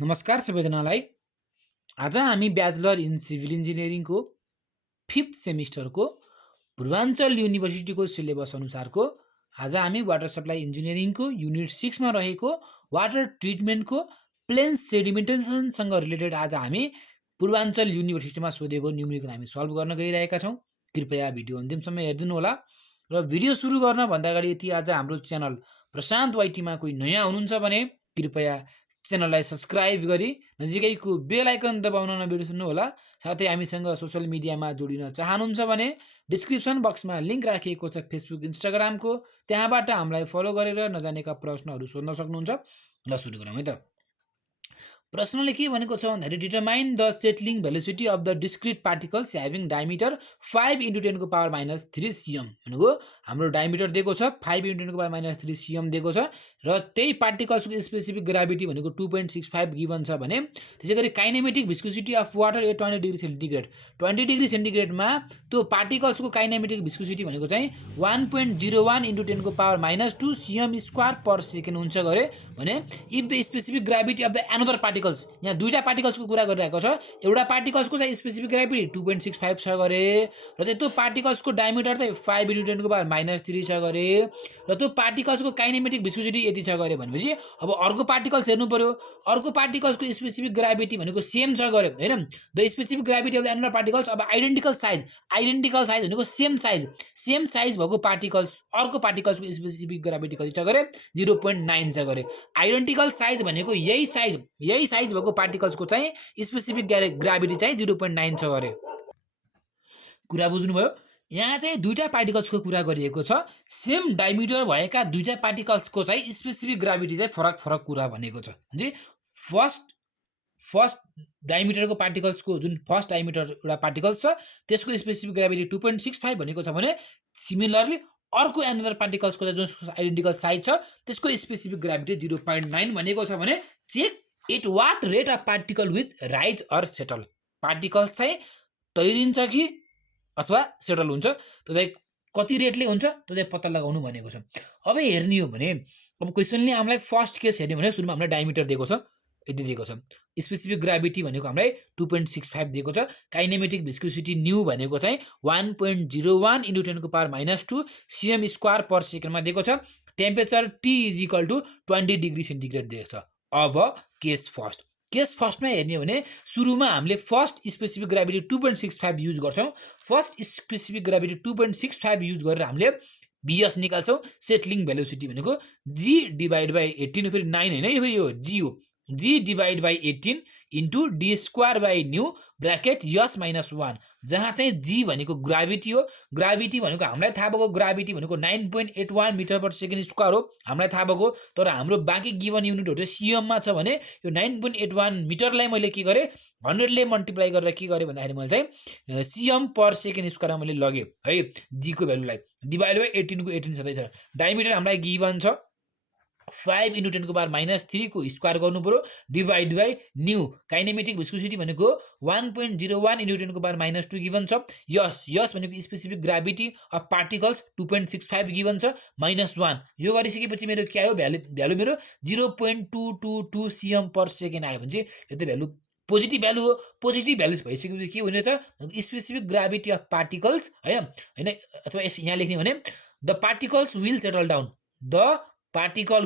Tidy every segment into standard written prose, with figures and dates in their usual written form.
नमस्कार सबैजनालाई। आज हामी ब्याचलर इन सिभिल इन्जिनियरिङको 5th सेमिस्टरको पूर्वाञ्चल युनिभर्सिटीको सिलेबस अनुसारको आज हामी वाटर सप्लाई इन्जिनियरिङको युनिट 6 मा रहेको वाटर ट्रिटमेन्टको प्लेन सेडिमेन्टेसनसँग रिलेटेड आज हामी पूर्वाञ्चल युनिभर्सिटीमा सोधेको न्युमेरिकल हामी सल्भ गर्न गइरहेका छौँ। कृपया भिडियो अन्तिमसम्म हेरिदिनु होला र भिडियो सुरु गर्न भन्दा अगाडि यदि आज हाम्रो च्यानल प्रशान्त वाइटीमा कोही नयाँ हुनुहुन्छ भने कृपया च्यानललाई सब्स्क्राइब गरी नजिकैको बेल आइकन दबाउन नबिर्सनु होला। साथै हामीसँग सोशल मिडियामा जोडिन चाहनुहुन्छ भने डिस्क्रिप्सन बक्समा लिङ्क राखिएको छ फेसबुक इन्स्टाग्रामको, त्यहाँबाट हामीलाई फलो गरेर नजानेका प्रश्नहरू सोध्न सक्नुहुन्छ। ल सुरु गरौँ है त। प्रश्नले के भनेको छ भन्दाखेरि determine the settling velocity of the discrete particles having diameter 5 × 10⁻³ cm भनेको हाम्रो डायमिटर दिएको छ 5 × 10⁻³ cm दिएको छ र त्यही पार्टिकल्सको स्पेसिफिक ग्राभिटी भनेको 2.65 गिभन छ भने त्यसै गरी kinematic viscosity of water at 20 degree centigrade 20 degree सेन्टिग्रेडमा त्यो पार्टिकल्सको काइनेमेटिक भिस्कोसिटी भनेको चाहिँ 1.01 × 10⁻² cm²/s हुन्छ गरे भने if the specific gravity of the another particles, यहाँ दुईटा पार्टिकल्सको कुरा गरिरहेको छ, एउटा पार्टिकल्सको चाहिँ स्पेसिफिक ग्राभिटी 2.65 छ गरे र चाहिँ त्यो पार्टिकल्सको डायमिटर चाहिँ 5 × 10⁻³ छ गरे र त्यो पार्टिकल्सको काइनेमेटिक भिस्कोसिटी यति छ गरे भनेपछि अब अर्को पार्टिकल्स हेर्नु पर्यो। अर्को पार्टिकल्सको स्पेसिफिक ग्राभिटी भनेको सेम छ गरे हैन, the specific gravity of the another particles अब आइडेन्टिकल साइज भनेको सेम साइज भएको पार्टिकल्स अर्को पार्टिकल्सको स्पेसिफिक ग्राभिटी कति छ गरे 0.9 छ गरे। आइडेन्टिकल साइज भनेको यही साइज भएको पार्टिकल्सको चाहिँ स्पेसिफिक ग्राभिटी चाहिँ 0.9 छ गरे। कुरा बुझ्नुभयो? यहाँ चाहिँ दुईटा पार्टिकल्सको कुरा गरिएको छ, सेम डायमिटर भएका दुईटा पार्टिकल्सको चाहिँ स्पेसिफिक ग्राभिटी चाहिँ फरक कुरा भनेको छ। म्हणजे फर्स्ट डायमिटरको पार्टिकल्सको जुन फर्स्ट डायमिटर एउटा पार्टिकल्स छ त्यसको स्पेसिफिक ग्राभिटी 2.65 भनेको छ भने सिमिलरली अर्को एनदर पार्टिकल्सको जुन आइडेन्टिकल साइज छ त्यसको स्पेसिफिक ग्राभिटी 0.9 भनेको छ भने check at what rate of particle with rise or settle, particles चाहिँ तैरिन्छ कि अथवा सेटल हुन्छ त्यो चाहिँ कति रेटले हुन्छ त्यो चाहिँ पत्ता लगाउनु भनेको छ। अब हेर्ने हो भने अब क्वेसनले हामीलाई फर्स्ट केस हेर्ने भने सुरुमा हामीलाई डायमिटर दिएको छ, यति दिएको छ, स्पेसिफिक ग्राभिटी भनेको हामीलाई 2.65 दिएको छ, काइनेमेटिक भिस्कोसिटी न्यू भनेको चाहिँ 1.01 × 10⁻² cm² मा दिएको छ, टेम्परेचर T = 20 डिग्री सेन्टिग्रेड दिएको छ। अब केस फर्स्टमा हेर्ने हो भने सुरुमा हामीले फर्स्ट स्पेसिफिक ग्राभिटी 2.65 युज गर्छौँ। फर्स्ट स्पेसिफिक ग्राभिटी 2.65 युज गरेर हामीले BS निकाल्छौँ। सेटलिङ भेलोसिटी भनेको G/18 फेरि 9 हैन, यो फेरि यो G हो, G/18 × d² ब्र्याकेट S - 1 जहाँ चाहिँ G भनेको ग्राभिटी हो। ग्राभिटी भनेको हामीलाई थाहा भएको ग्राभिटी भनेको 9.81 m/s² हो हामीलाई थाहा भएको, तर हाम्रो बाँकी गिभन युनिटहरु CM मा छ भने यो 9.81 मिटरलाई मैले के गरे 100 ले मल्टिप्लाई गरेर के गरे भन्दाखेरि मैले चाहिँ cm/s² मा मैले लगे है G को भ्यालुलाई डिभाइड बाइ 18 को 18 सधैँ छ। डायमिटर हामीलाई गिभन छ 5 × 10⁻³ को स्क्वायर गर्नु पर्यो divide by nu, kinematic viscosity भनेको 1.01 × 10⁻² गिभन छ, यस भनेको specific gravity of particles 2.65 given छ -1, यो गरिसकेपछि मेरो के आयो भ्यालु मेरो 0.222 cm/s आयो भने चाहिँ यो त भ्यालु पोजिटिभ भ्यालु हो। पोजिटिभ भ्यालु भइसकेपछि के हुने त स्पेसिफिक ग्राभिटी अफ पार्टिकल्स हैन अथवा यहाँ लेख्ने भने the particles will settle down, the particle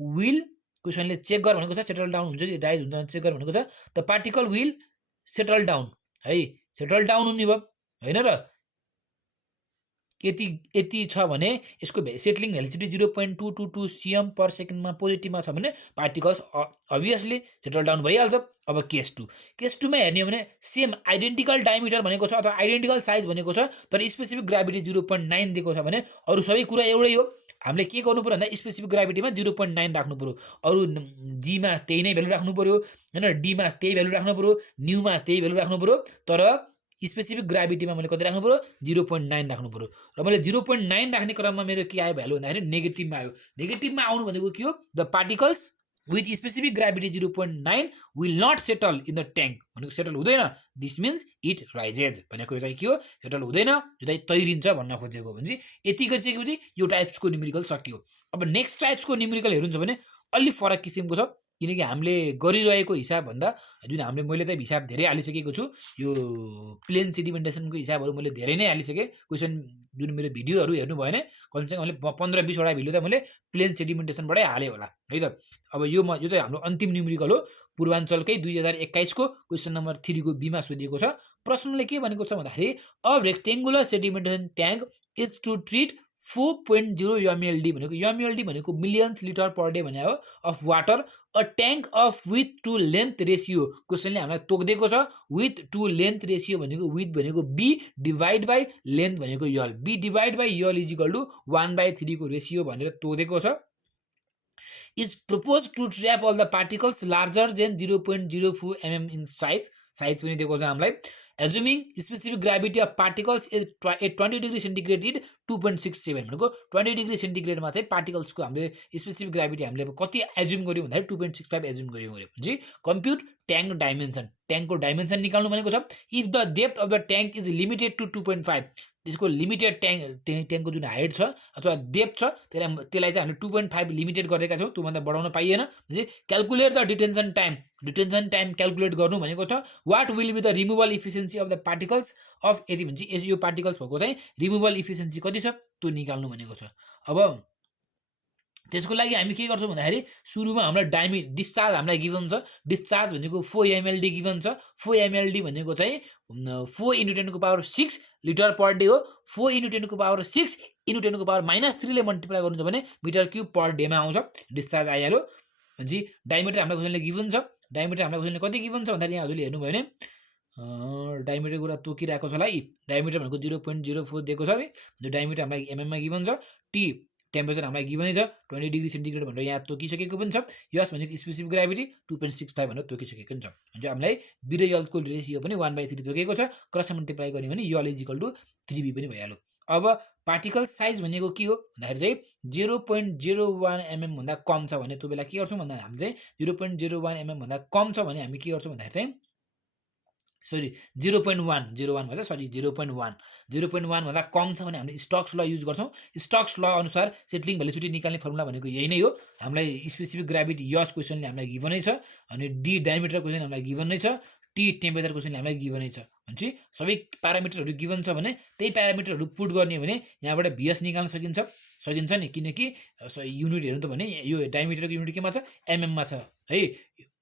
will क्वेसनले चेक गर भनेको छ सेटल डाउन हुन्छ कि राइज हुन्छ चेक गर भनेको छ, the particle will settle down है, सेटल डाउन हुने भयो हैन र यति छ भने यसको सेटलिङ भेलोसिटी 0.222 cm/s मा पोजिटिभमा छ भने पार्टिकल्स अभियसली सेटल डाउन भइहाल्छ। अब केस 2 मा हेर्ने हो भने सेम आइडेन्टिकल डायमिटर भनेको छ अथवा आइडेन्टिकल साइज भनेको छ तर स्पेसिफिक ग्राभिटी 0.9 दिएको छ भने अरु सबै कुरा एउटै हो। हामीले के गर्नु पर्यो भन्दा स्पेसिफिक ग्राभिटीमा 0.9 राख्नु पर्यो, अरु G मा त्यही नै भ्यालु राख्नु पर्यो हैन, D मा त्यही भ्यालु राख्नु पर्यो, न्यू मा त्यही भ्यालु राख्नु पर्यो, तर स्पेसिफिक ग्राभिटीमा मैले कति राख्नु पर्यो 0.9 राख्नु पर्यो र मैले 0.9 राख्ने क्रममा मेरो के आयो भ्यालु भन्दाखेरि नेगेटिभमा आयो। नेगेटिभमा आउनु भनेको के हो the particles with specific gravity 0.9 will not settle in the tank भनेको सेटल हुँदैन, दिस मिन्स इट राइजेज भनेको चाहिँ के हो सेटल हुँदैन, यो चाहिँ तैरिन्छ भन्न खोजेको भने चाहिँ यति गरिसकेपछि यो टाइप्सको न्युमेरिकल सकियो। अब नेक्स्ट टाइप्सको न्युमेरिकल हेर्नुहुन्छ भने अलि फरक किसिमको छ, किनकि हामीले गरिरहेको हिसाबभन्दा जुन मैले त हिसाब धेरै हालिसकेको छु। यो प्लेन सेडिमेन्टेसनको हिसाबहरू मैले धेरै नै हालिसकेँ। क्वेसन जुन मेरो भिडियोहरू हेर्नु भयो भने कमसेकम 15-20 वटा भिडियो त मैले प्लेन सेडिमेन्टेसनबाटै हालेँ होला है त। अब यो चाहिँ हाम्रो अन्तिम न्युमेरिकल हो, पूर्वाञ्चलकै 2021 को क्वेसन नम्बर 3 को बीमा सोधिएको छ। प्रश्नले के भनेको छ भन्दाखेरि a rectangular sedimentation tank is to treat 4.0 MLD भनेको MLD भनेको मिलियन्स लिटर पर डे भने हो of water a tank of width to length ratio. क्वेसनले हामीलाई तोकिदिएको छ विथ टु लेन्थ रेसियो भनेको विथ भनेको बी डिभाइड बाई लेन्थ भनेको L, B divide by L is equal to 1/3 को रेसियो भनेर तोकिदिएको छ। Is propose to trap all the particles larger then 0.04 mm in size, size पनि दिएको छ हामीलाई। Assuming specific gravity of particles is at 20 degree centigrade is 2.67 भनेको 20 degree सेन्टिग्रेडमा चाहिँ पार्टिकल्सको हामीले स्पेसिफिक ग्राभिटी हामीले अब कति एज्युम गऱ्यौँ भन्दाखेरि 2.65 एज्युम गऱ्यौँ भनेपछि कम्प्युट ट्याङ्क डाइमेन्सन, ट्याङ्कको डाइमेन्सन निकाल्नु भनेको छ। If the depth of the tank is limited to 2.5 त्यसको लिमिटेड ट्याङ्कको जुन हाइट छ अथवा डेप्थ छ त्यसलाई चाहिँ हामीले 2.5 लिमिटेड गरेका छौँ, त्योभन्दा बढाउन पाइएन। Calculate the detention time, detention time calculate गर्नु भनेको छ। What will be the removal efficiency of the particles of यदि भन्छ यो पार्टिकल्स भएको चाहिँ रिमुभल इफिसियन्सी कति छ त्यो निकाल्नु भनेको छ। अब त्यसको लागि हामी के गर्छौँ भन्दाखेरि सुरुमा हामीलाई डिस्चार्ज हामीलाई गिभन छ। डिस्चार्ज भनेको 4 MLD गिभन छ। 4 MLD भनेको चाहिँ 4 × 10⁶ लिटर पर डे हो। 4 × 10⁶ × 10⁻³ ले मल्टिप्लाई गर्नुहुन्छ भने मिटर क्युब पर डेमा आउँछ। डिस्चार्ज आइहाल्यो। भनेपछि डायमिटर हामीलाई क्वेसनले गिभन छ। डायमिटर हामीलाई क्वेसनले कति गिभन छ भन्दाखेरि यहाँ हजुरले हेर्नुभयो भने डायमिटर कुरा तोकिरहेको छ होला है। डायमिटर भनेको 0.04 दिएको छ है। डायमिटर हामीलाई MM मा गिभन छ। टी टेम्परेचर हामीलाई गिभनै छ 20 डिग्री सेन्टिग्रेड भनेर यहाँ तोकिसकेको पनि छ। यस भनेको स्पेसिफिक ग्राभिटी 2.65 भनेर तोकिसकेको पनि छ। भने हामीलाई बी र यलको रेसियो पनि 1/3 तोकेको छ। क्रस मल्टिप्लाई गर्ने भने यल इज इक्वल टु 3b पनि भइहाल्यो। अब पार्टिकल साइज भनेको के हो भन्दाखेरि चाहिँ 0.01 mm भन्दा कम छ भने त्यो बेला के गर्छौँ भन्दा हामी चाहिँ 0.01 mm भन्दा कम छ भने हामी के गर्छौँ भन्दाखेरि चाहिँ 0.1 भन्छ 0.1 भन्दा कम छ भने हामीले स्टक्स ल युज गर्छौँ। स्टक्स ल अनुसार सेटलिङ भेलोसिटी निकाल्ने फर्मुला भनेको यही नै हो। हामीलाई स्पेसिफिक ग्राभिटी यस क्वेसनले हामीलाई गिभनै छ। अनि डी डायमिटर क्वेसन हामीलाई गिभन नै छ। टी टेम्परेचर क्वेसनले हामीलाई गिभनै छ। भनेपछि सबै प्यारामिटरहरू गिभन छ भने त्यही प्यारामिटरहरू पुट गर्ने भने यहाँबाट VS निकाल्न सकिन्छ नि, किनकि युनिट हेर्नु त भने यो डायमिटरको युनिट केमा छ MM मा छ है।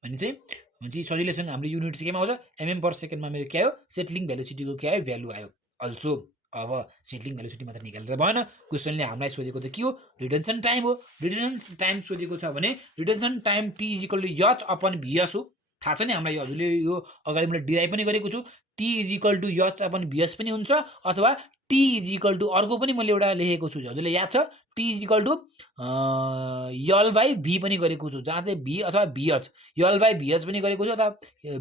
भने चाहिँ सजिलैसँग हाम्रो युनिट चाहिँ केमा आउँछ MM पर सेकेन्डमा मेरो के आयो सेटलिङ भेलोसिटीको के आयो भ्यालु आयो अल्सो। अब सेटलिङ भेलोसिटी मात्र निकालेर भएन, क्वेसनले हामीलाई सोधेको त के हो रिटेन्सन टाइम हो। रिटेन्सन टाइम सोधेको छ भने retention time T = H / VS हो। थाहा छ नि हामीलाई हजुरले यो अगाडि मैले डिराइभ पनि गरेको छु। T = H / VS पनि हुन्छ अथवा T = अर्को पनि मैले एउटा लेखेको छु हजुरले याद छ T = L/V पनि गरेको छु, जहाँ चाहिँ V अथवा VH L/VH पनि गरेको छु अथवा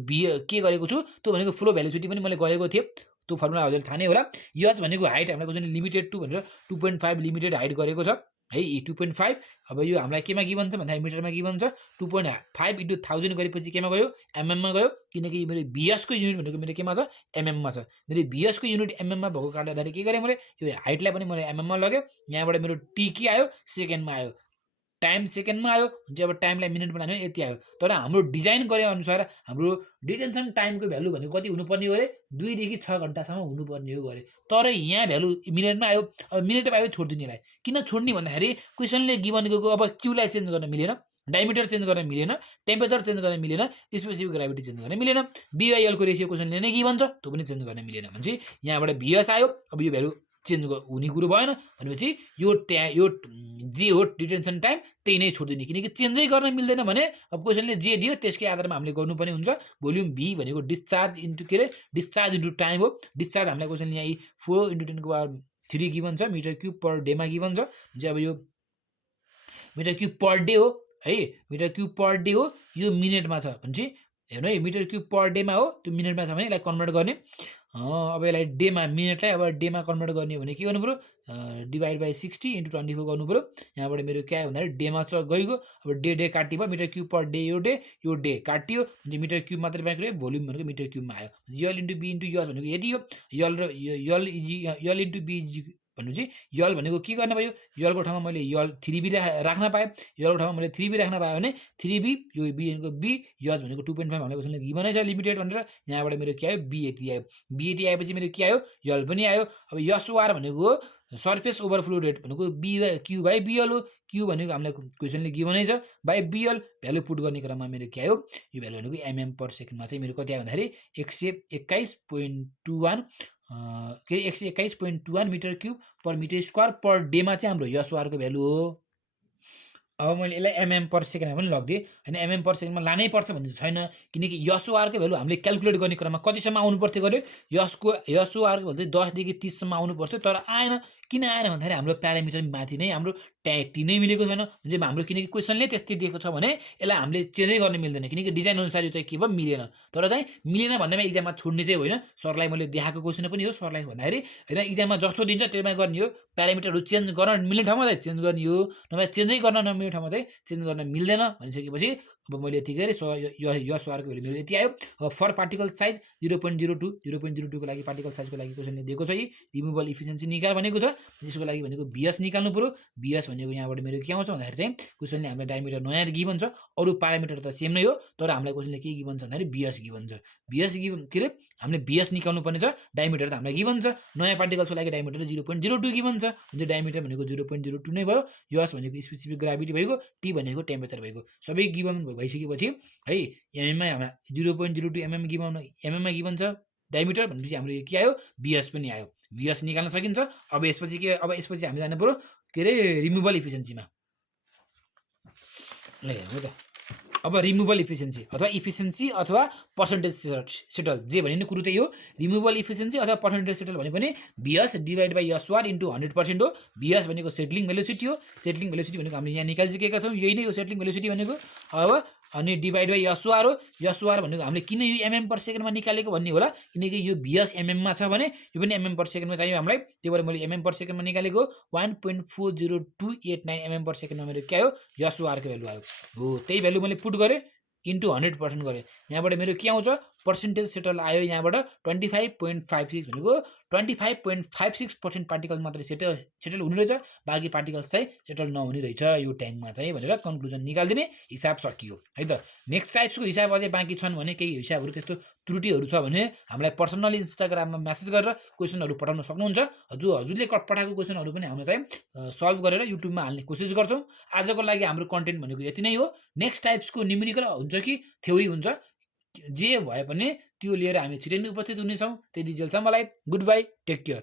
V के गरेको छु त्यो भनेको फ्लो भेलोसिटी पनि मैले गरेको थिएँ। त्यो फर्मुला हजुरले थाहा नै होला। H भनेको हाइट हामीलाई क्वेसनले लिमिटेड टु भनेर 2.5 लिमिटेड हाइट गरेको छ है 2.5। अब यो हामीलाई केमा गिभन छ भन्दाखेरि मिटरमा गिभन छ। 2.5 × 1000 गरेपछि केमा गयो MM मा गयो, किनकि मेरो VS को युनिट भनेको मेरो केमा छ MM मा छ। मेरो VS को युनिट MM मा भएको कारणले गर्दाखेरि के गरेँ मैले यो हाइटलाई पनि मैले MM मा लगेँ। यहाँबाट मेरो T के आयो सेकेन्डमा आयो, टाइम सेकेन्डमा आयो। अब टाइमलाई मिनेटमा लाने यति आयो। तर हाम्रो डिजाइन गरे अनुसार हाम्रो डिटेन्सन टाइमको भ्यालु भनेको कति हुनुपर्ने हो अरे 2 देखि 6 घण्टासम्म हुनुपर्ने हो गरे। तर यहाँ भ्यालु मिनेटमा आयो। अब मिनेटमा आयो छोडिदिनेलाई किन छोड्ने भन्दाखेरि क्वेसनले गिभन गरेको अब क्यूलाई चेन्ज गर्न मिलेन, डायमिटर चेन्ज गर्न मिलेन, टेम्परेचर चेन्ज गर्न मिलेन, स्पेसिफिक ग्राभिटी चेन्ज गर्न मिलेन। B/L को रेसियो क्वेसनले नै गिभन छ, त्यो पनि चेन्ज गर्न मिलेन। भनेपछि यहाँबाट VS आयो। अब यो भ्यालु चेन्ज हुने कुरो भएन भनेपछि यो जे हो डिटेन्सन टाइम त्यही नै छोडिदिने, किनकि चेन्जै गर्न मिल्दैन भने अब क्वेसनले जे दियो त्यसकै आधारमा हामीले गर्नुपर्ने हुन्छ। भोल्युम V भनेको डिस्चार्ज इन्टु टाइम हो। डिस्चार्ज हामीलाई क्वेसनले यहाँ 4 × 10⁻³ गिभन छ, मिटर क्युब पर डेमा गिभन छ। चाहिँ अब यो मिटर क्युब पर डे हो है, मिटर क्युब पर डे हो, यो मिनेटमा छ भनेपछि हेर्नु है मिटर क्युब पर डेमा हो, त्यो मिनेटमा छ भने यसलाई कन्भर्ट गर्ने। अब यसलाई डेमा मिनेटलाई अब डेमा कन्भर्ट गर्ने भने के गर्नु पऱ्यो डिभाइड बाई 60 × 24 गर्नु पऱ्यो। यहाँबाट मेरो के आयो भन्दाखेरि डेमा छ गइगयो। अब डे काटियो मिटर क्युब पर डे यो डे काटियो भने मिटर क्युब मात्रै बाँकी रह्यो। भोल्युम भनेको मिटर क्युबमा आयो। L × B × H भनेको यति हो। L × B भनेपछि यल भनेको के गर्न भयो, यलको ठाउँमा मैले यल 3b राख्न पाएँ, यलको ठाउँमा मैले 3b राख्न पाएँ भने 3b यो b भनेको b, यच भनेको 2.5 हामीलाई क्वेसनले गिभनै छ लिमिटेड भनेर, यहाँबाट मेरो के आयो b यति आयो। b यति आएपछि मेरो के आयो, यल पनि आयो। अब SOR भनेको सर्फेस ओभरफ्लो रेट भनेको क्यु बाई बिएल हो। क्यु भनेको हामीलाई क्वेसनले गिभनै छ बाई बिएल, भ्यालु पुट गर्ने क्रममा मेरो के आयो, यो भ्यालु भनेको mm पर सेकेन्डमा चाहिँ मेरो कति आयो भन्दाखेरि 121.21 के 121.21 metre cube per metre square per डेमा चाहिँ हाम्रो SOR को भ्यालु हो। अब मैले यसलाई mm पर सेकेन्डमा पनि लगिदिएँ होइन, mm पर सेकेन्डमा लानै पर्छ भन्ने छैन, किनकि SOR को भ्यालु हामीले क्यालकुलेट गर्ने क्रममा कतिसम्म आउनु पर्थ्यो गऱ्यो, SOR को भ्यालु चाहिँ 10 देखि 30 सम्म आउनु पर्थ्यो, तर आएन। किन आएन भन्दाखेरि हाम्रो प्यारामिटर माथि नै हाम्रो ट्याटी नै मिलेको छैन। म्हणजे हाम्रो किनकि क्वेसनले त्यस्तै दिएको छ भने यसलाई हामीले चेन्जै गर्न मिल्दैन, किनकि डिजाइन अनुसार यो चाहिँ के भयो मिलेन। तर चाहिँ मिलेन भन्दैमा इक्जाममा छोड्ने चाहिँ होइन, सरलाई मैले देखाएको क्वेसन पनि हो, सरलाई भन्दाखेरि होइन इक्जाममा जस्तो दिन्छ त्योमा गर्ने हो, प्यारामिटरहरू चेन्ज गर्न मिल्ने ठाउँमा चाहिँ चेन्ज गर्ने हो, नभए चेन्जै गर्न नमिल्ने ठाउँमा चाहिँ चेन्ज गर्न मिल्दैन भनिसकेपछि अब मैले यति गरेँ। SOR को भ्यालु मेरो यति आयो। अब फर पार्टिकल साइज 0.02 को लागि पार्टिकल साइजको लागि क्वेसनले दिएको छ यी रिमुभल इफिसियन्सी निकाल भनेको छ, यसको लागि भनेको BS निकाल्नु पर्यो। BS भनेको यहाँबाट मेरो के आउँछ भन्दाखेरि चाहिँ क्वेसनले हामीलाई डायमिटर नयाँ गिभन छ, अरू प्यारामिटर त सेम नै हो, तर हामीलाई क्वेसनले के गिभन छ भन्दाखेरि BS गिभन छ। BS गिभन के अरे हामीले BS निकाल्नु पर्ने छ, डायमिटर त हामीलाई गिभन छ, नयाँ पार्टिकलको लागि डायमिटर 0.02 गिभन छ, हुन्छ डायमिटर भनेको 0.02 नै भयो। S भनेको स्पेसिफिक ग्राभिटी भएको, T भनेको टेम्परेचर भएको, सबै गिभन भइसकेपछि है mm मा हाम्रो 0.02 mm मा गिभन छ डायमिटर भनेपछि हाम्रो के आयो, BS पनि आयो। BS निकाल्न सकिन्छ। अब यसपछि के, अब यसपछि हामी जानु पर्यो के अरे रिमुभल इफिसियन्सीमा। ल हेर्नु त, अब रिमुभल इफिसियन्सी अथवा इफिसियन्सी अथवा पर्सेन्टेज सेटल जे भने नि कुरो त्यही हो। रिमुभल इफिसियन्सी अथवा पर्सेन्टेज सेटल भने पनि BS divide by SOR into 100% हो। BS भनेको सेटलिङ भेलोसिटी हो, सेटलिङ भेलोसिटी भनेको हामीले यहाँ निकालिसकेका छौँ, यही नै हो सेटलिङ भेलोसिटी भनेको। अब अनि डिभाइड बाई SOR हो, SOR भनेको हामीले किन यो mm पर सेकेन्डमा निकालेको भन्ने होला, किनकि यो BS mm मा छ भने यो पनि mm पर सेकेन्डमा चाहियो हामीलाई, त्यही भएर मैले mm पर सेकेन्डमा निकालेको 1.40289 mm पर सेकेन्डमा मेरो के आयो, SOR को भ्यालु आयो हो। त्यही भ्यालु मैले पुट गरेँ इन्टु 100% गरेँ, यहाँबाट मेरो के आउँछ पर्सेन्टेज सेटल आयो, यहाँबाट 25.56 भनेको 25.56% पार्टिकल मात्रै सेटल हुने रहेछ, बाँकी पार्टिकल्स चाहिँ सेटल नहुने रहेछ यो ट्याङ्कमा चाहिँ भनेर कन्क्लुजन निकालिदिने, हिसाब सकियो है त। नेक्स्ट टाइप्सको हिसाब अझै बाँकी छन् भने केही हिसाबहरू त्यस्तो त्रुटिहरू छ भने हामीलाई पर्सनली इन्स्टाग्राममा मेसेज गरेर क्वेसनहरू पठाउन सक्नुहुन्छ। हजुरले पठाएको क्वेसनहरू पनि हामीले चाहिँ सल्भ गरेर युट्युबमा हाल्ने कोसिस गर्छौँ। आजको लागि हाम्रो कन्टेन्ट भनेको यति नै हो। नेक्स्ट टाइप्सको न्युमेरिकल हुन्छ कि थ्योरी हुन्छ, जे भए पनि त्यो लिएर हामी छिटै नै उपस्थित हुनेछौँ। त्यति जेलसम्मलाई गुड बाई, टेक केयर।